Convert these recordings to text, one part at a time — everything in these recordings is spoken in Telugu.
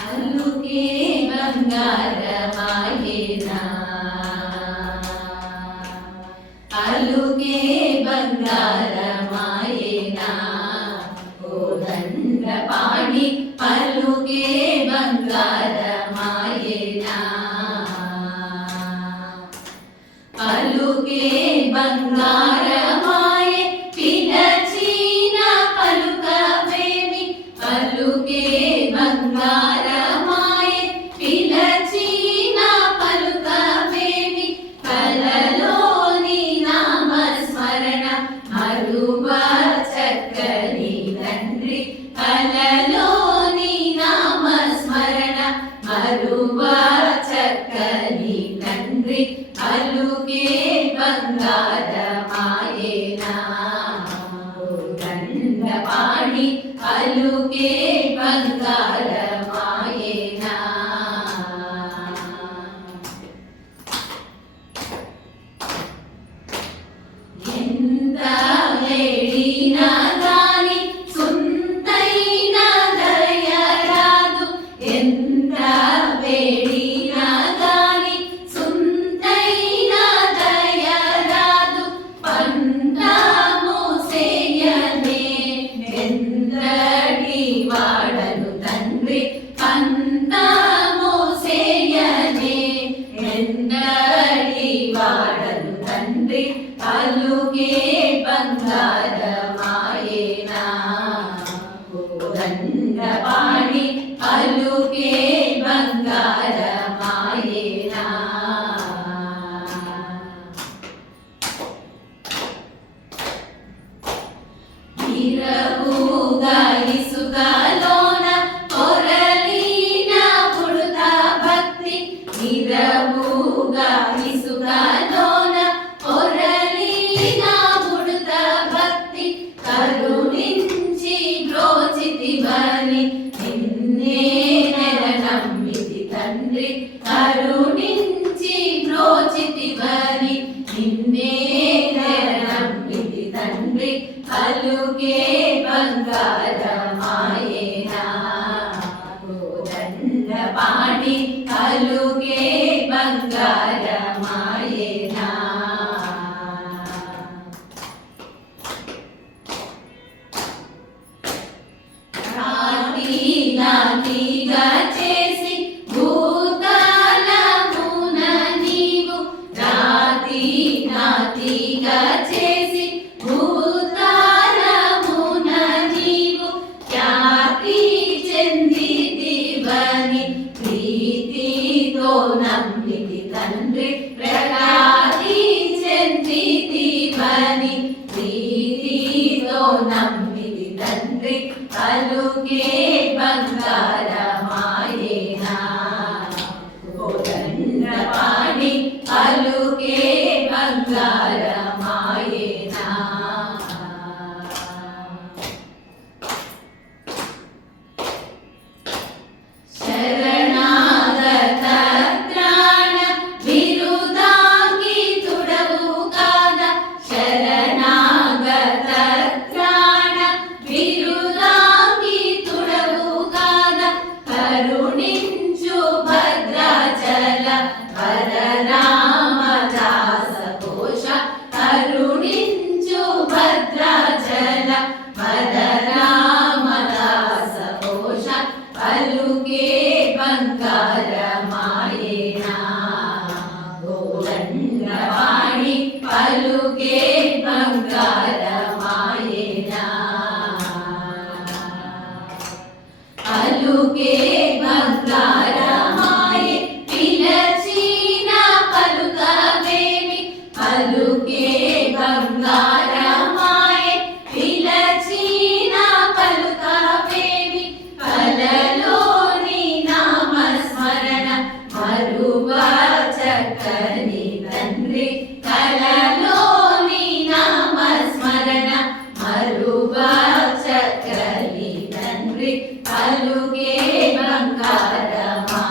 అలుకే బంగారమాయేనా అలుకే బంగారమాయేనా కోదండపాణి పలుకే బంగారమాయేనా పలుకే బంగారమాయే పిలచిన పలుకవేమి పలుకే బంగారమాయే పిలచిన పలుకవేమి కలలోని నామస్మరణ మరువ చక్కని తండ్రి కలలోని నామస్మరణ మరువ చక్కని తండ్రి అలుకే బంగారమాయేనా దండపాణి అలుకే బంగారమాయేనా ఎంత వేడినా గాని సుంతైన దయరాదు ఎంత వేడినా గాని సుంతైన దయరాదు పంటము సేయనే ఎందడి వాడను తండ్రి పంటము సేయనే ఎందడి వాడను తండ్రి అలుకే బంగారమాయేనా కోదండపాణి అలుకే బంగారమాయేనా నిరవుగా ఇసుకలోన పొరలిన పుడుత భక్తి నిరవుగా ఇసుకలోన పొరలిన పుడుత భక్తి కరుణించి బ్రోచితివని నిన్నే నమ్మితి తండ్రి కరుణించి బ్రోచితివని నిన్నే నమ్మితి తండ్రి అలుకే బంగారమాయేనా కోదండపాణి అలుకే బంగారమాయేనా నాతిగా చేసి భూతలమున నీవు నాతిగా చేసి భూతలమున నీవు ఖ్యాతి చెందితివని ప్రీతితో నమ్మితి తండ్రి ప్రఖ్యాతి చెందితివని ప్రీతితో నమ్మితి తండ్రి అలుకే బంగారమాయేనా కోదండపాణి అలుకే బంగారమాయేనా శరణాగత త్రాణ బిరుదాంకితుడవు కాదా శరణాగత త్రాణ బిరుదాంకితుడవు కాదా కరుణించు భద్రాచల వరరామదాస కోశ కరుణించు భద్రాచల వరరామదాస కోశ అలుకే బంగారమాయేనా కోదండపాణి అలుకే బంగారమాయేనా అలుకే బంగారమాయే పిలచిన పలుకవేమి అలుకే బంగారమాయే పిలచిన పలుకవేమి కలలోని నామస్మరణ మరువ చక్కని తండ్రి కలలోని నామస్మరణ మరువ చక్కని తండ్రి అలుకే బంగారమాయేనా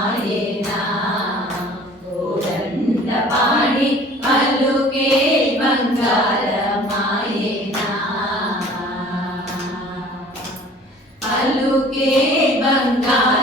కోదండపాణి అలుకే బంగారమాయేనా అలుకే బంగారమాయేనా